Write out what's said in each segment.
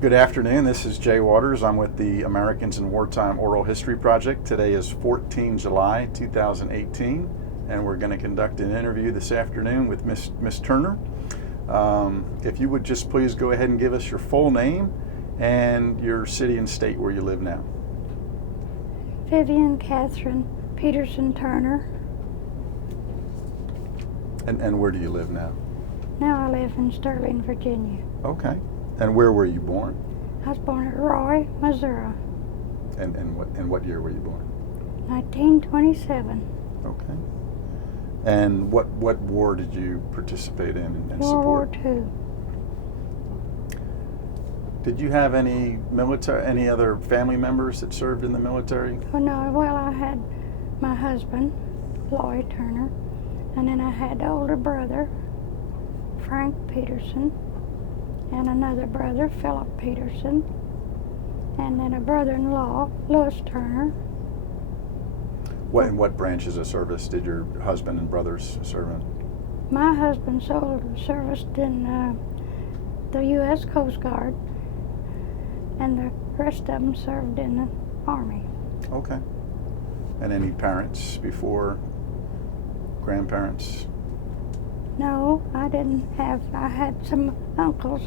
Good afternoon. This is Jay Waters. I'm with the Americans in Wartime Oral History Project. Today is 14 July 2018, and we're going to conduct an interview this afternoon with Miss Turner. If you would just please go ahead and give us your full name and your city and state where you live now. Vivian Catherine Peterson Turner. And where do you live now? Now I live in Sterling, Virginia. Okay. And where were you born? I was born at Roy, Missouri. And what year were you born? 1927. Okay. And what war did you participate in and World support? War II. Did you have any other family members that served in the military? Oh no, well I had my husband, Lloyd Turner, and then I had an older brother, Frank Peterson, and another brother, Philip Peterson, and then a brother-in-law, Louis Turner. What branches of service did your husband and brothers serve in? My husband serviced in the U.S. Coast Guard, and the rest of them served in the Army. Okay. And any parents before, grandparents? No, I didn't have, I had some uncles,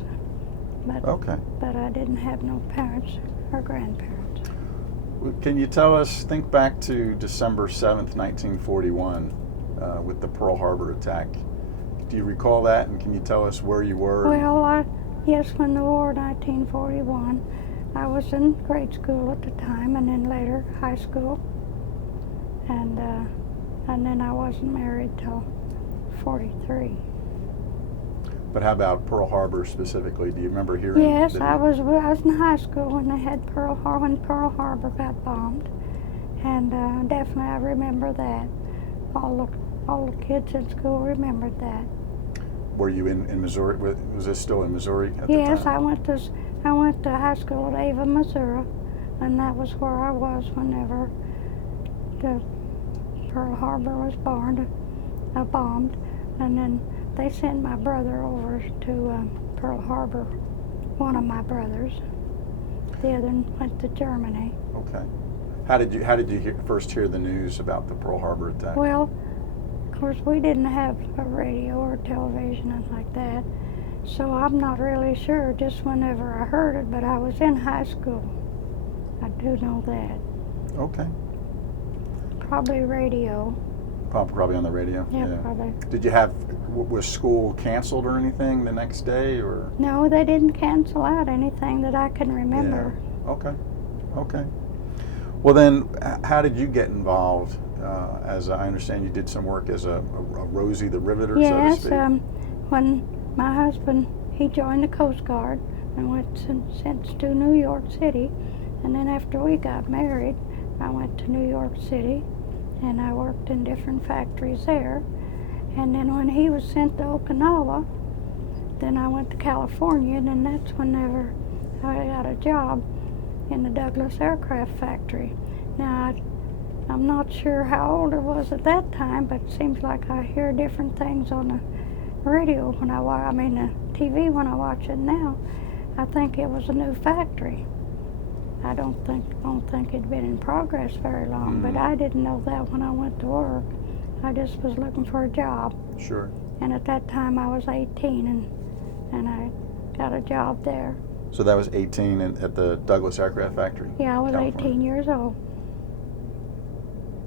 Okay. but I didn't have no parents or grandparents. Can you tell us, think back to December 7th, 1941, with the Pearl Harbor attack. Do you recall that, and can you tell us where you were? Well, yes, when the war, 1941, I was in grade school at the time, and then later high school, and then I wasn't married till 43. But how about Pearl Harbor specifically? Do you remember hearing? Yes, I was in high school when they had when Pearl Harbor got bombed, and definitely I remember that. All the kids in school remembered that. Were you in Missouri? Was this still in Missouri at the time? Yes, I went to high school at Ava, Missouri, and that was where I was whenever the Pearl Harbor was bombed, and then they sent my brother over to Pearl Harbor, one of my brothers. The other went to Germany. Okay. How did you first hear the news about the Pearl Harbor attack? Well, of course, we didn't have a radio or television and like that, so I'm not really sure just whenever I heard it, but I was in high school. I do know that. Okay. Probably radio. Probably on the radio? Yeah, probably. Did you was school canceled or anything the next day, or? No, they didn't cancel out anything that I can remember. Yeah. Okay. Well then, how did you get involved? As I understand, you did some work as a Rosie the Riveter, yes, so to speak. When my husband, he joined the Coast Guard and went since to New York City, and then after we got married, I went to New York City, and I worked in different factories there. And then when he was sent to Okinawa, then I went to California, and then that's whenever I got a job in the Douglas Aircraft Factory. Now, I'm not sure how old I was at that time, but it seems like I hear different things on the radio when the TV when I watch it now. I think it was a new factory. I don't think it'd been in progress very long, but I didn't know that when I went to work. I just was looking for a job. Sure. And at that time I was 18, and I got a job there. So that was 18 at the Douglas Aircraft Factory? Yeah, I was California. 18 years old.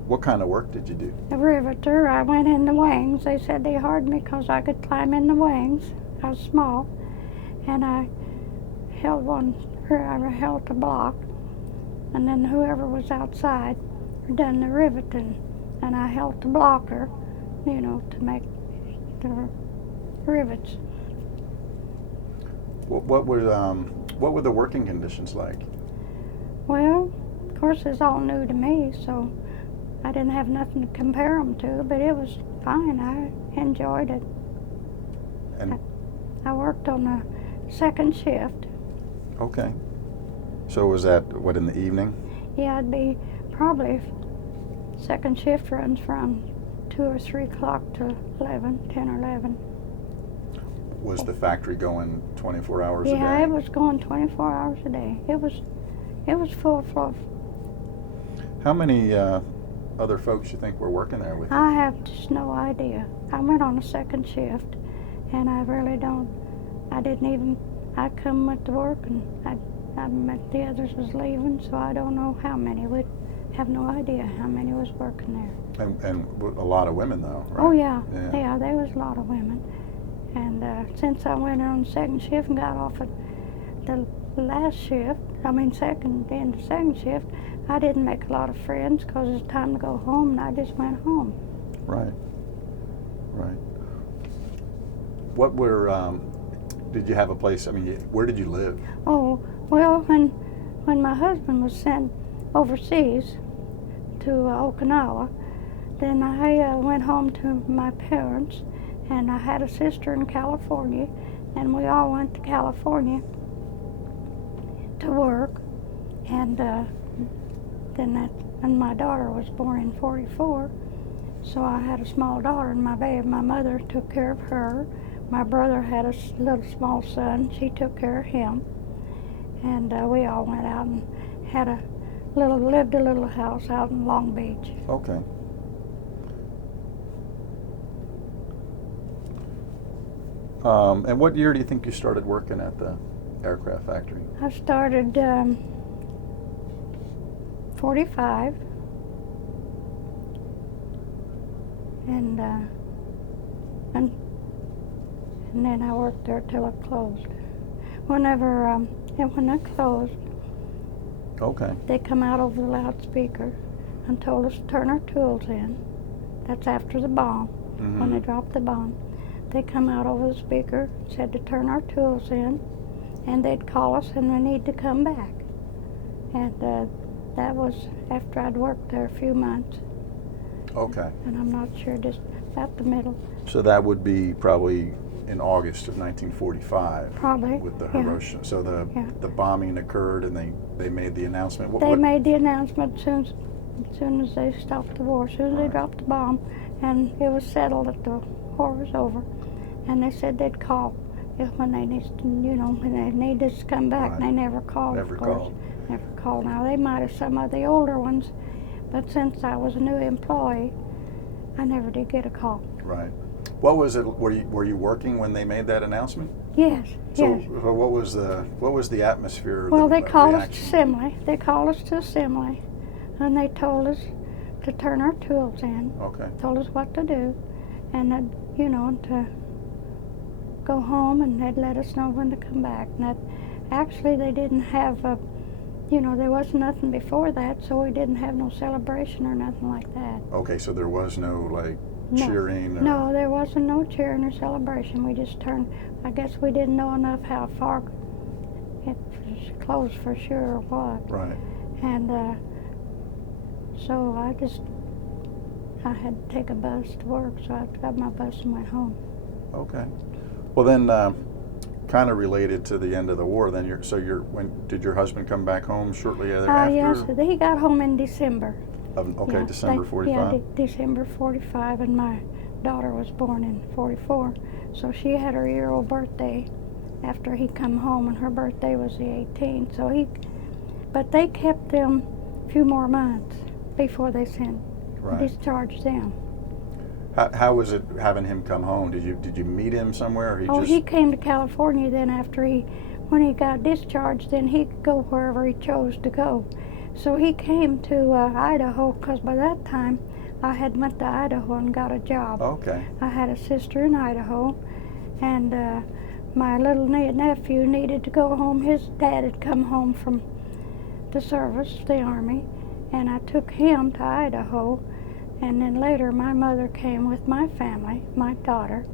What kind of work did you do? A riveter. I went in the wings. They said they hired me because I could climb in the wings. I was small, and I held the block, and then whoever was outside done the riveting, and I held the blocker, to make the rivets. What were the working conditions like? Well, of course, it's all new to me, so I didn't have nothing to compare them to, but it was fine. I enjoyed it. And I worked on the second shift. Okay. So was that, in the evening? Yeah, it'd be probably, second shift runs from 2 or 3 o'clock to 10 or 11. Was the factory going 24 hours a day? Yeah, it was going 24 hours a day. It was full of. How many other folks you think were working there with you? I have just no idea. I went on a second shift, and I really don't. I didn't even. I come to work, and I met the others was leaving, so I don't know how many. We have no idea how many was working there. And a lot of women though, right? Oh yeah, Yeah. yeah, there was a lot of women. And since I went on the second shift and got off at the last shift, end of second shift, I didn't make a lot of friends because it's time to go home, and I just went home. Right. Right. What were? Did you have a place? I mean, where did you live? Oh, well, when my husband was sent overseas to Okinawa, then I went home to my parents, and I had a sister in California, and we all went to California to work, and and my daughter was born in '44, so I had a small daughter, and my mother took care of her. My brother had a little small son. She took care of him, and we all went out and lived a little house out in Long Beach. Okay. And what year do you think you started working at the aircraft factory? I started 45, and then I worked there till it closed. When it closed, Okay. they come out over the loudspeaker and told us to turn our tools in. That's after the bomb, Mm-hmm. when they dropped the bomb. They come out over the speaker, said to turn our tools in, and they'd call us and we need to come back. And that was after I'd worked there a few months, Okay. and I'm not sure, just about the middle. So that would be probably in August of 1945. Probably. With the yeah. Hiroshima. So Yeah. the bombing occurred and they made the announcement. They made the announcement as soon as they stopped the war, as soon as they Right. dropped the bomb, and it was settled that the war was over. And they said they'd call when they need us to come back. Right. They never called. Never of course. called. Never called. Now they might have some of the older ones, but since I was a new employee, I never did get a call. Right. What was it? Were you working when they made that announcement? Yes. So, yes. so what was the atmosphere? Well, the they called us to reaction? assembly. They called us to assembly, and they told us to turn our tools in. Okay. Told us what to do, and to go home, and they'd let us know when to come back. And that actually they didn't have there wasn't nothing before that, so we didn't have no celebration or nothing like that. Okay. So there was no No. cheering. Or, No, there wasn't no cheering or celebration. We just turned. I guess we didn't know enough how far it was closed for sure or what. Right. And so I had to take a bus to work, so I got my bus and went home. Okay. Well, then, kind of related to the end of the war. Then did your husband come back home shortly after? Yes, he got home in December. Okay, Yeah, December 45. Yeah, December 45, and my daughter was born in 44, so she had her year-old birthday after he come home, and her birthday was the 18th. But they kept them a few more months before they Right. discharged them. How was it having him come home? Did you meet him somewhere? Or He came to California then when he got discharged, then he could go wherever he chose to go. So he came to Idaho, because by that time I had went to Idaho and got a job. Okay. I had a sister in Idaho, and my little nephew needed to go home. His dad had come home from the service, the Army, and I took him to Idaho. And then later my mother came with my family, my daughter,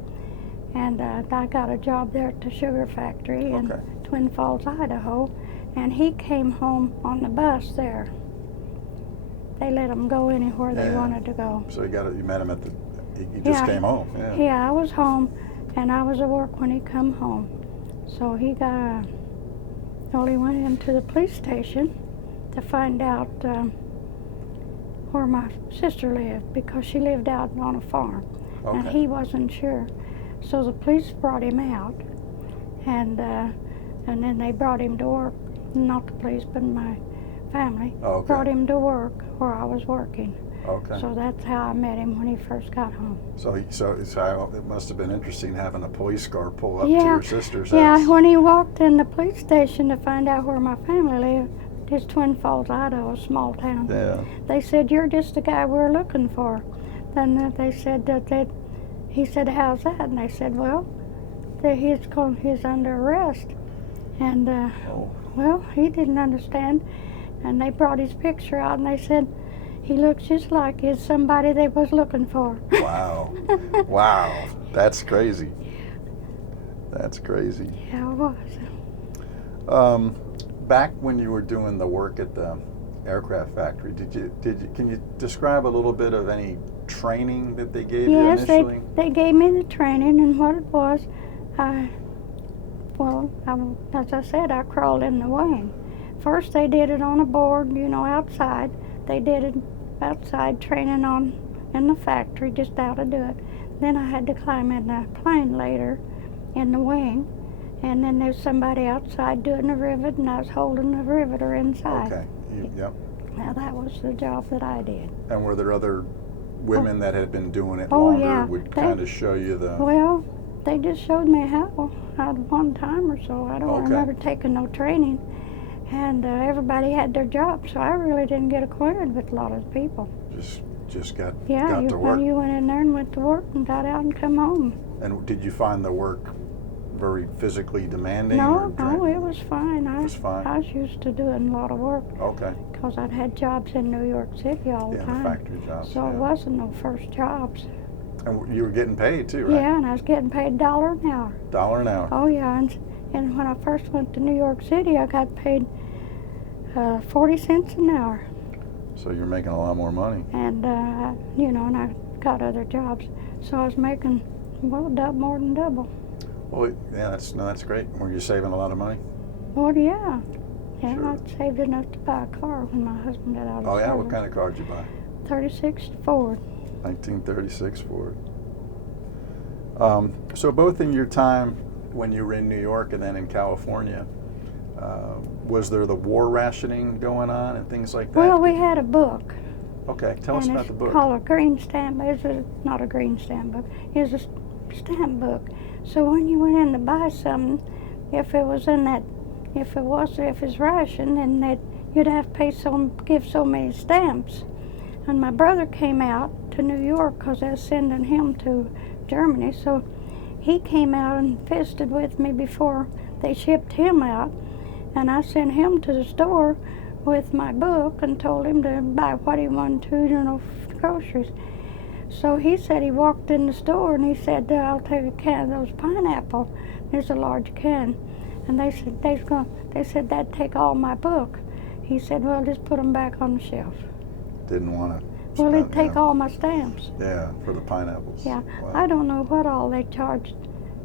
and I got a job there at the sugar factory in Okay. Twin Falls, Idaho, and he came home on the bus there. They let him go anywhere they Yeah. wanted to go. So you met him he just Yeah. came home. Yeah. Yeah, I was home, and I was at work when he come home. So he went into the police station to find out where my sister lived, because she lived out on a farm, and Okay. he wasn't sure. So the police brought him out, and then they brought him to work. Not the police, but my family Okay. brought him to work where I was working. Okay. So that's how I met him when he first got home. So it must have been interesting having a police car pull up to Yeah. your sister's Yeah, house. when he walked in the police station to find out where my family lived, it's Twin Falls, Idaho, a small town. Yeah. They said, "You're just the guy we're looking for." Then they said he said, "How's that?" And they said, "Well, he's under arrest." And Oh. well, he didn't understand. And they brought his picture out, and they said, "He looks just like he's somebody they was looking for." Wow. Wow. That's crazy. That's crazy. Yeah, it was. Back when you were doing the work at the aircraft factory, can you describe a little bit of any training that they gave you Yes, initially? they gave me the training, and what it was, as I said, I crawled in the wing. First they did it on a board, outside. They did it outside, training in the factory, just how to do it. Then I had to climb in the plane later in the wing, and then there's somebody outside doing the rivet, and I was holding the riveter inside. Okay. Yep. Now that was the job that I did. And were there other women that had been doing it Oh, longer yeah. would kind of show you the... Well, they just showed me how at one time or so. I don't Okay. remember taking no training. And everybody had their job, so I really didn't get acquainted with a lot of people. Just got Yeah, to work. you went in there and went to work and got out and come home. And did you find the work very physically demanding? No, or it was fine. It was fine? I was used to doing a lot of work Okay. because I'd had jobs in New York City all the Yeah, time. the factory jobs. So yeah. it wasn't no first jobs. And you were getting paid too, right? Yeah, and I was getting paid $1 an hour. $1 an hour. Oh yeah, and when I first went to New York City, I got paid 40 cents an hour. So you're making a lot more money. And and I got other jobs, so I was making more than double. Well, yeah, that's great. Were you saving a lot of money? Well, yeah, Sure. I saved enough to buy a car when my husband got out of Oh yeah, what service. kind of car did you buy? 36 Ford. 1936 Ford. So both in your time when you were in New York and then in California, was there the war rationing going on and things like that? Well, we had a book. Okay, tell us and about the book. It's called a green stamp. Not a green stamp book. It was a stamp book. So when you went in to buy something, if it's ration, then you'd have to give so many stamps. And my brother came out to New York because I was sending him to Germany. So he came out and visited with me before they shipped him out. And I sent him to the store with my book and told him to buy what he wanted to, groceries. So he said he walked in the store and he said, "I'll take a can of those pineapple." There's a large can. And they said that'd take all my book. He said, "Well, just put them back on the shelf." Didn't want to. Well, it'd take all my stamps. Yeah, for the pineapples. Yeah, Wow. I don't know what all they charged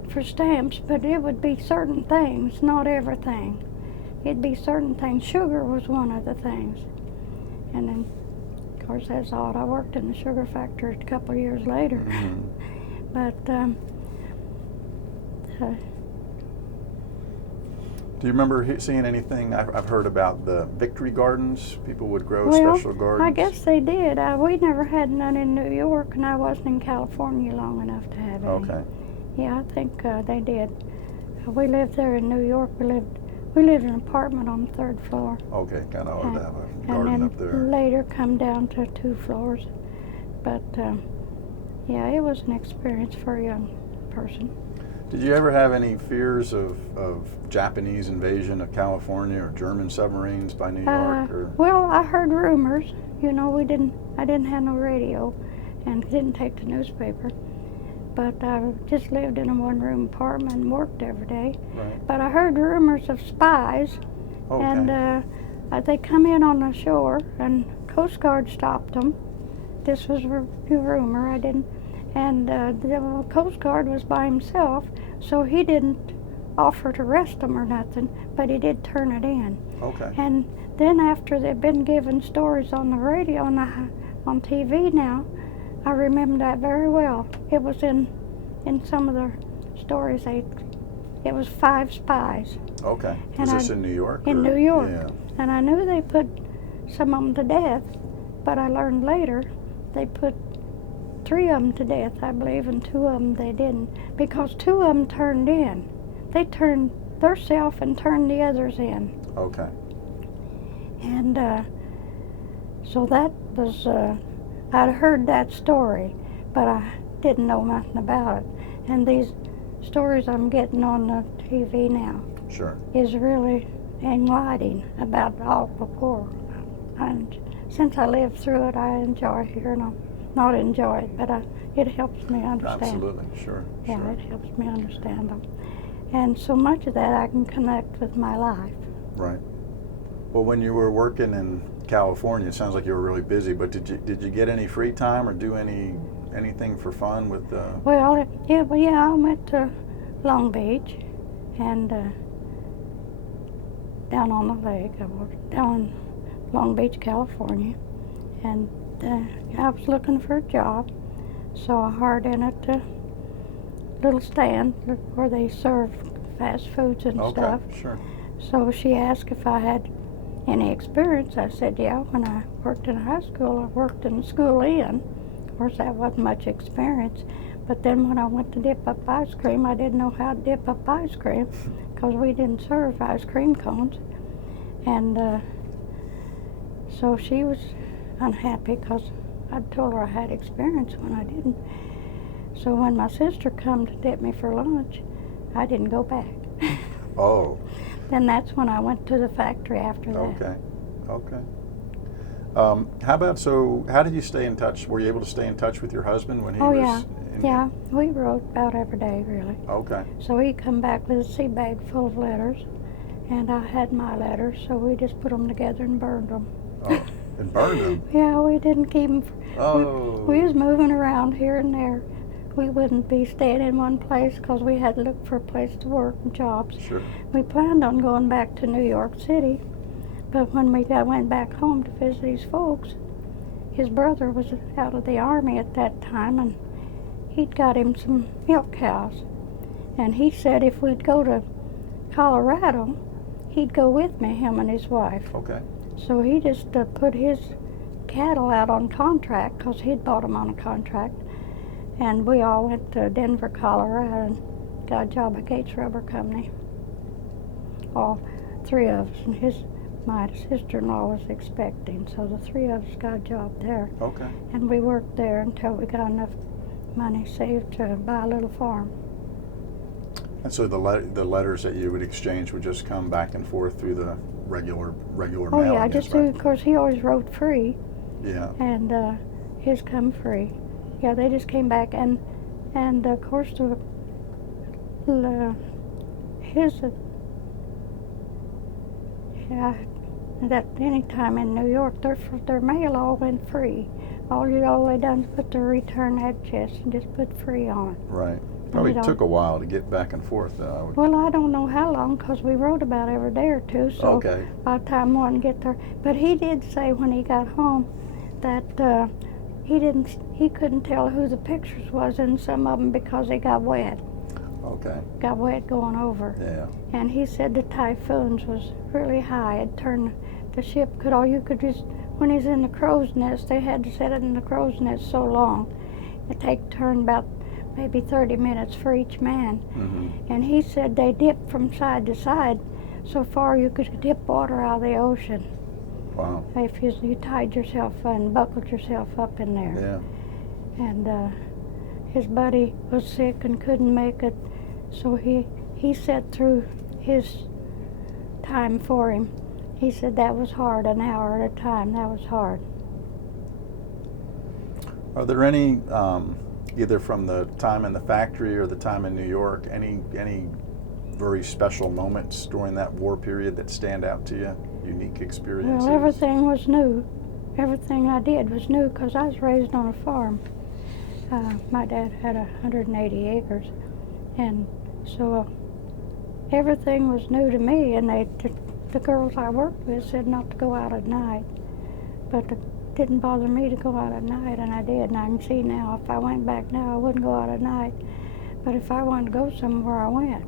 for stamps, but it would be certain things, not everything. It'd be certain things. Sugar was one of the things. And then, of course, that's odd. I worked in the sugar factory a couple of years later. Mhm. But, Do you remember seeing anything? I've heard about the victory gardens. People would grow well, special gardens. I guess they did. We never had none in New York, and I wasn't in California long enough to have any. Okay. Yeah, I think they did. We lived there in New York. We lived in an apartment on the 3rd floor. Okay, kind of hard to have a And garden then up there. later come down to 2 floors. But yeah, it was an experience for a young person. Did you ever have any fears of Japanese invasion of California or German submarines by New York? Or? Well, I heard rumors. I didn't have no radio and didn't take the newspaper. But I just lived in a one-room apartment and worked every day. Right. But I heard rumors of spies. Okay. And they come in on the shore, and Coast Guard stopped them. This was a rumor. I didn't. And the Coast Guard was by himself, so he didn't offer to arrest them or nothing, but he did turn it in. Okay. And then after they'd been given stories on the radio, on TV now, I remember that very well. It was in some of the stories. It was 5 spies. Okay. And Is this in New York? In or- New York. Yeah. And I knew they put some of them to death, but I learned later they put 3 of them to death, I believe, and 2 of them they didn't, because 2 of them turned in. They turned theirself and turned the others in. Okay. And so that was, I'd heard that story, but I didn't know nothing about it. And these stories I'm getting on the TV now Sure. is really enlightening about all the war. And since I lived through it, I enjoy hearing them. Not enjoy it, but it helps me understand. Absolutely. Sure. Yeah, Sure. it helps me understand them. And so much of that I can connect with my life. Right. Well, when you were working in California, it sounds like you were really busy. But did you get any free time or do anything for fun with? Well, I went to Long Beach and down on the lake. I worked down in Long Beach, California, and I was looking for a job, so I hired in at a little stand where they serve fast foods and Okay. stuff. Sure. So she asked if I had any experience. I said, yeah, when I worked in high school, I worked in the school inn. Of course, that wasn't much experience. But then when I went to dip up ice cream, I didn't know how to dip up ice cream because we didn't serve ice cream cones. And so she was unhappy because I told her I had experience when I didn't. So when my sister come to dip me for lunch, I didn't go back. Oh. Then that's when I went to the factory after that. Okay. Okay. How did you stay in touch? Were you able to stay in touch with your husband when he Oh, was? yeah. Yeah, we wrote about every day, really. Okay. So he'd come back with a sea bag full of letters, and I had my letters, so we just put them together and burned them. Oh, and burned them. Yeah, we didn't keep them. Oh. We was moving around here and there. We wouldn't be staying in one place because we had to look for a place to work and jobs. Sure. We planned on going back to New York City, but when I went back home to visit his folks, his brother was out of the army at that time, and he'd got him some milk cows. And he said if we'd go to Colorado, he'd go with me, him and his wife. Okay. So he just put his cattle out on contract because he'd bought them on a contract. And we all went to Denver, Colorado, and got a job at Gates Rubber Company. All 3 of us, and my sister-in-law was expecting, so the 3 of us got a job there. Okay. And we worked there until we got enough money saved to buy a little farm. And so the letters that you would exchange would just come back and forth through the regular Oh mail. yeah, I guess, just right? of course he always wrote free, Yeah. and his come free. Yeah, they just came back, and of course that any time in New York, their mail all went free. All they done is put their return address and just put free on it. Right. Probably don't- took a while to get back and forth. Well, I don't know how long, because we wrote about every day or two, so Okay. by the time one get there. But he did say when he got home that he couldn't tell who the pictures was in some of them because they got wet going over. Yeah. And he said the typhoons was really high. It turned the ship when he's in the crow's nest, they had to set it in the crow's nest so long. It turned about maybe 30 minutes for each man. Mm-hmm. And he said they dipped from side to side so far you could dip water out of the ocean. Wow. If you tied yourself and buckled yourself up in there. Yeah. And his buddy was sick and couldn't make it, so he sat through his time for him. He said that was hard, an hour at a time. That was hard. Are there any, either from the time in the factory or the time in New York, any very special moments during that war period that stand out to you? Unique experiences? Well, everything was new. Everything I did was new because I was raised on a farm. My dad had 180 acres, and so everything was new to me. And the girls I worked with said not to go out at night, but it didn't bother me to go out at night, and I did. And I can see now if I went back now, I wouldn't go out at night. but if I wanted to go somewhere, I went.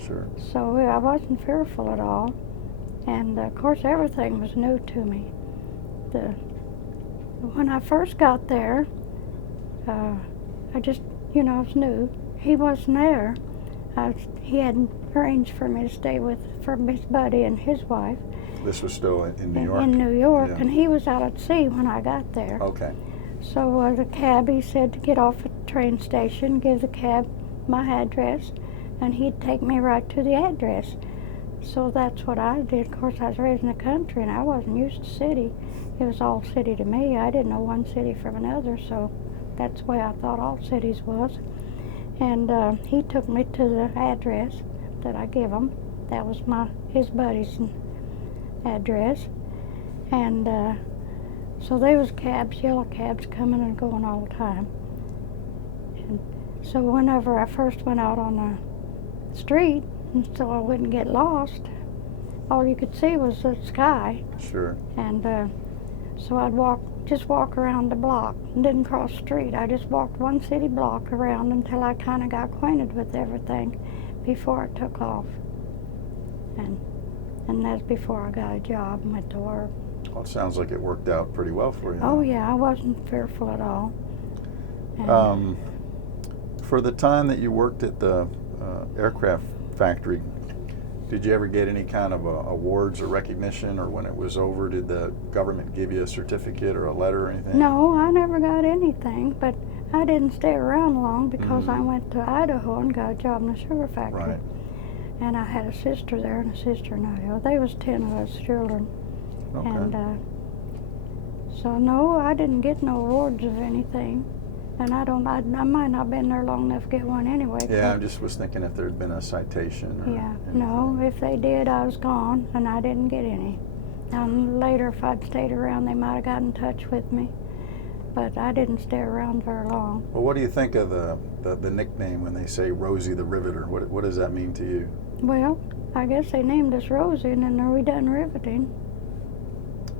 Sure. So I wasn't fearful at all. And of course, everything was new to me. When I first got there, I just, I was new. He wasn't there. He had arranged for me to stay with from his buddy and his wife. This was still in New York? In New York, Yeah. and he was out at sea when I got there. Okay. So the cab, he said to get off at the train station, give the cab my address, and he'd take me right to the address. So that's what I did. Of course, I was raised in the country, and I wasn't used to city. It was all city to me. I didn't know one city from another, so that's the way I thought all cities was. And he took me to the address that I gave him. That was his buddy's address. And so there was cabs, yellow cabs, coming and going all the time. And so whenever I first went out on the street, and so I wouldn't get lost, all you could see was the sky. Sure. And so I'd just walk around the block and didn't cross the street. I just walked one city block around until I kind of got acquainted with everything before I took off. And that's before I got a job and went to work. Well, it sounds like it worked out pretty well for you. Oh yeah, I wasn't fearful at all. And, For the time that you worked at the aircraft factory, did you ever get any kind of awards or recognition, or when it was over, did the government give you a certificate or a letter or anything? no, I never got anything, but I didn't stay around long because I went to Idaho and got a job in the sugar factory. Right. And I had a sister there and a sister in Idaho. There was 10 of us children. Okay. And so no, I didn't get no awards of anything. And I might not have been there long enough to get one anyway. Yeah, I just was thinking if there'd been a citation or Yeah, anything. no, if they did, I was gone, and I didn't get any. Later, if I'd stayed around, they might have got in touch with me. But I didn't stay around very long. Well, what do you think of the nickname when they say Rosie the Riveter? What does that mean to you? Well, I guess they named us Rosie, and then we done riveting.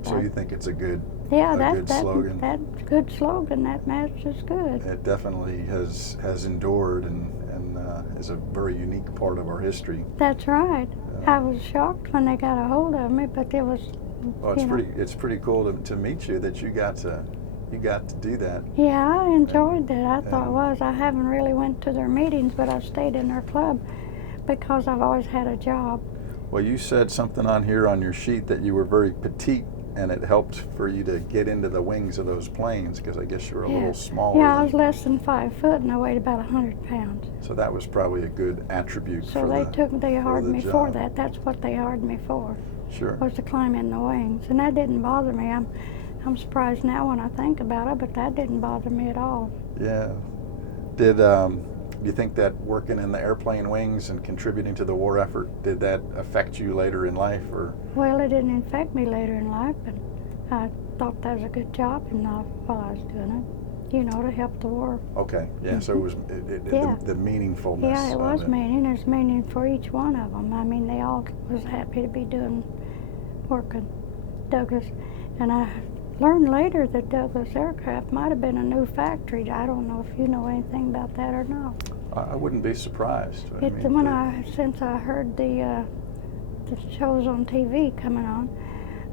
So you think it's a good Yeah, good slogan? that's a good slogan. That match is good. It definitely has endured and is a very unique part of our history. That's right. I was shocked when they got a hold of me, but it was. Well, it's pretty cool to meet you that you got to do that. Yeah, I enjoyed that. I thought I haven't really went to their meetings, but I've stayed in their club because I've always had a job. Well, you said something on here on your sheet that you were very petite, and it helped for you to get into the wings of those planes because I guess you were a little smaller. Yeah, I was less than 5 foot and I weighed about 100 pounds. So that was probably a good attribute. So they hired me for that. That's what they hired me for. Sure. Was to climb in the wings, and that didn't bother me. I'm surprised now when I think about it, but that didn't bother me at all. Yeah. Did you think that working in the airplane wings and contributing to the war effort, did that affect you later in life, or? Well, it didn't affect me later in life, but I thought that was a good job, and while I was doing it, to help the war. Okay. Yeah. So it was the meaningfulness. Yeah, it was of it. meaning. It's meaning for each one of them. I mean, they all was happy to be working Douglas, and I learned later that Douglas Aircraft might have been a new factory. I don't know if you know anything about that or not. I wouldn't be surprised. Since I heard the shows on TV coming on,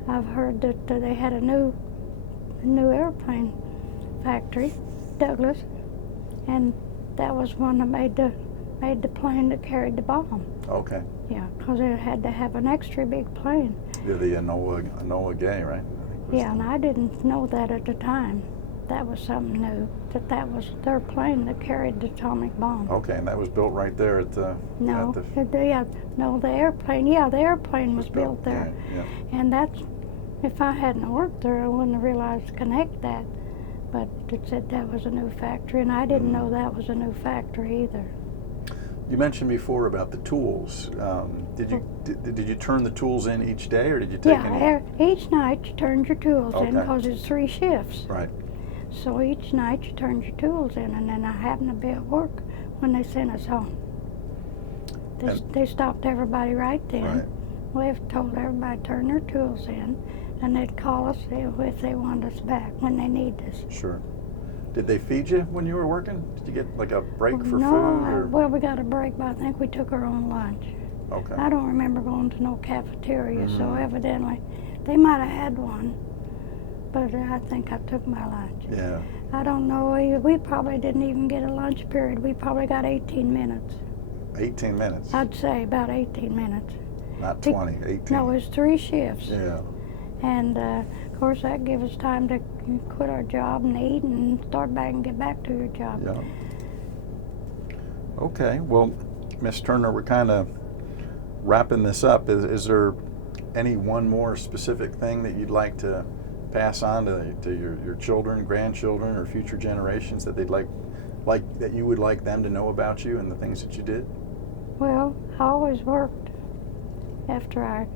I've heard that they had a new airplane factory, Douglas, and that was one that made the plane that carried the bomb. Okay. Yeah, because it had to have an extra big plane. Yeah, the Enola Gay, right? Yeah, and I didn't know that at the time. That was something new, that was their plane that carried the atomic bomb. Okay, and that was built right there at the... the airplane, the airplane was built there. Yeah. And if I hadn't worked there, I wouldn't have realized to connect that. But it said that was a new factory, and I didn't know that was a new factory either. You mentioned before about the tools. Did you turn the tools in each day, or did you take any? Each night you turned your tools in because it's 3 shifts. Right. So each night you turned your tools in, and then I happened to be at work when they sent us home. They stopped everybody right then. Right. Well, they told everybody to turn their tools in, and they'd call us if they wanted us back when they need us. Sure. Did they feed you when you were working? Did you get like a break for No, food? Or? well, we got a break, but I think we took our own lunch. Okay. I don't remember going to no cafeteria, so Mm. evidently they might have had one, but I think I took my lunch. Yeah. I don't know. We probably didn't even get a lunch period. We probably got 18 minutes. 18 minutes. I'd say about 18 minutes. Not 20, 18. No, it was 3 shifts. Yeah. And of course, that gives us time to quit our job and eat and start back and get back to your job. Yeah. Okay. Well, Miss Turner, we're kind of wrapping this up. Is there any one more specific thing that you'd like to pass on to your children, grandchildren, or future generations that they'd like that you would like them to know about you and the things that you did? Well, I always worked. After I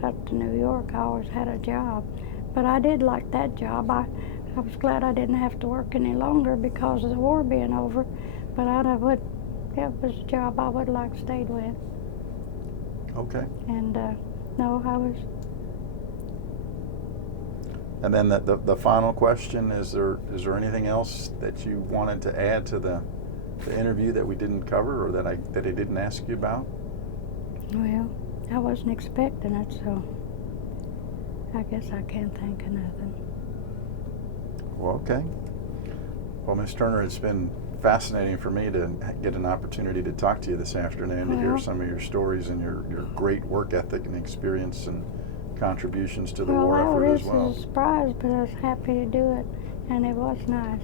got to New York, I always had a job. But I did like that job. I was glad I didn't have to work any longer because of the war being over. But it was a job I would like stayed with. Okay. And no, I was. And then the final question, is there anything else that you wanted to add to the interview that we didn't cover, or that I didn't ask you about? Well, I wasn't expecting it, so I guess I can't think of nothing. Well, okay. Well, Ms. Turner, it's been fascinating for me to get an opportunity to talk to you this afternoon, to hear Well, some of your stories and your great work ethic and experience and contributions to the well, war effort as this well. is a surprise, but I was happy to do it, and it was nice.